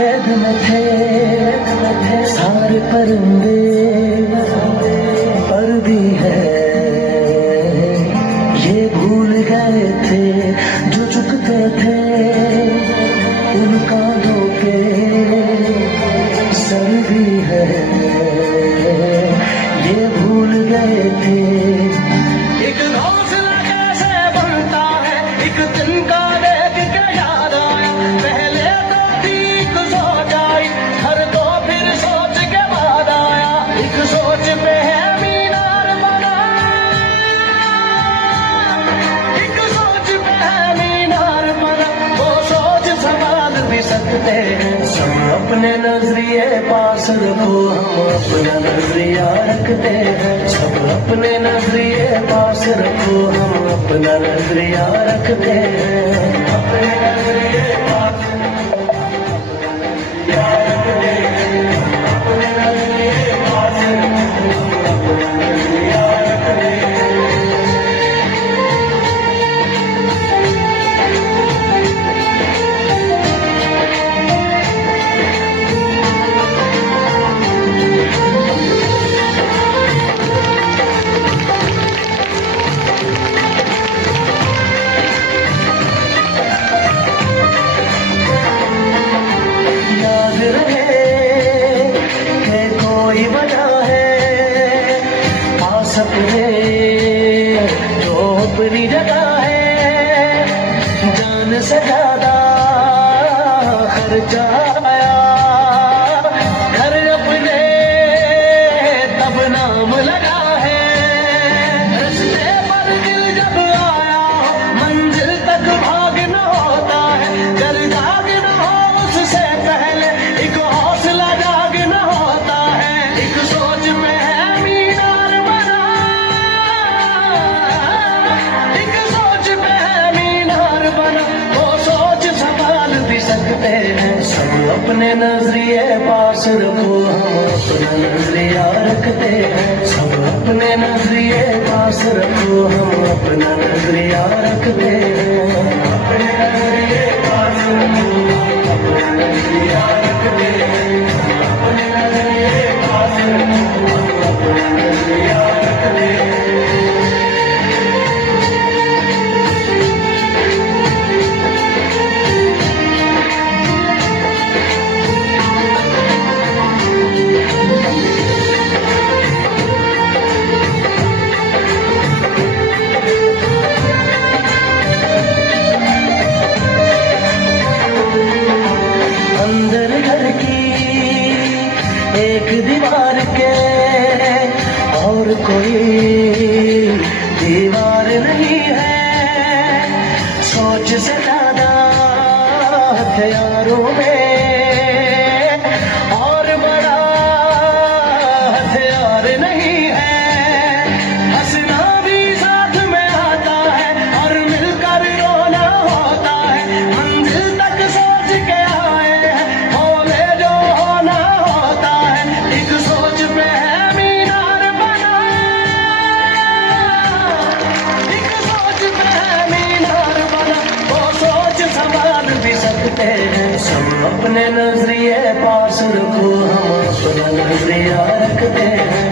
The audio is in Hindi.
कैद में थे सारे परिंदे, पर भी है ये भूल गए थे जो झुकते थे उन कांधों के सर भी है ये भूल गए थे। एक घोंसला कैसे बनता है एक दिन का देख के याद आया, पहले तो ठीक सोच आई हर तो फिर सोच के बाद आया, एक सोच पे है मीनार बना, एक सोच पे है मीनार बना, वो सोच संभाल भी सकते हैं सब अपने नजरिए पास रखो, हम अपना नजरिया रखते हैं सब अपने नजरिए पास रखो, हम अपना नजरिया रखते हैं अपने नजरिए पास रखते हैं अपने नजरिए पास रखो, अपना नजरिया रखते हैं। सपने जो अपनी जगह है जान से ज्यादा खर्चा आया, घर अपने तब नाम लगा है, रस्ते पर दिल जब आया मंजिल तक भागना होता है, घर जागना हो उससे पहले एक हौसला जागना होता है, एक सोच में है सब अपने नजरिए पास रखो, हम अपना नजरिया रखते हैं सब अपने नजरिए पास रखो, हम अपना नजरिया रखते हैं अपने नजरिए पास रखो, अपना नजरिया रखते हैं अपने नजरिए पास रखो, अपना नजरिया रखते हैं। एक दीवार के और कोई दीवार नहीं है, सोच से ज्यादा हथियारों में और बड़ा हथियार नहीं है, हंसना भी साथ में आता है और मिलकर रोना होता है, मंजिल तक सोच के आए हैं होले जो होना होता है, एक सोच पे है मीनार बना, एक सोच पे है मीनार बना, वो सोच संभाल भी सकते हैं सब अपने नजरिए पास रखो, हम अपना नजरिया रखते हैं।